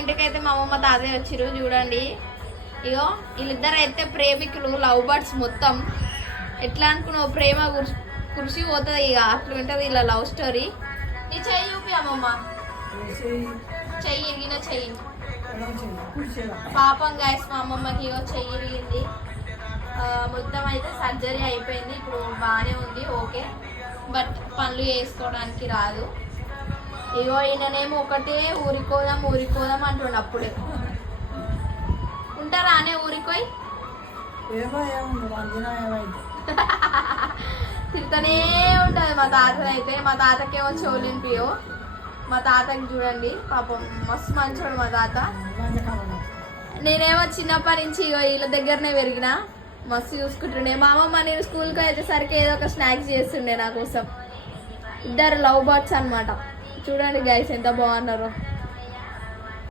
ఇంటికి అయితే మా అమ్మమ్మ తాతయ్య వచ్చిరు చూడండి. ఇగో వీళ్ళిద్దరు అయితే ప్రేమికులు, లవ్ బర్డ్స్ మొత్తం. ఎట్లా అనుకున్నావు, ప్రేమ కృషి పోతుంది ఇక అట్లుంటుంది ఇలా లవ్ స్టోరీ. నీ చెయ్యి చూపి అమ్మమ్మ, చెయ్యి ఇరిగిన చెయ్యి. పాపం గాయస్ మా అమ్మమ్మకి ఇగో చెయ్యి ఇరిగింది. మొత్తం అయితే సర్జరీ అయిపోయింది, ఇప్పుడు బాగానే ఉంది, ఓకే. బట్ పనులు చేసుకోవడానికి రాదు. ఇగో ఈయననేమో ఒకటే ఊరికోదాం అంటుండ. అప్పుడే ఉంటారా అనే ఊరికోయి తిరుగుతూనే ఉంటుంది మా తాతనైతే. మా తాతకేమో చెవులింపియో. మా తాతకి చూడండి పాపం మస్తు మంచోడు మా తాత. నేనేమో చిన్నప్పటి నుంచి వీళ్ళ దగ్గరనే పెరిగిన, మస్తు చూసుకుంటుండే. మా అమ్మమ్మ నేను స్కూల్కి వచ్చేసరికి ఏదో ఒక స్నాక్స్ చేస్తుండే నా కోసం. ఇద్దరు లవ్ బర్డ్స్ అనమాట. చూడండి గైస్ ఎంత బాగున్నారో.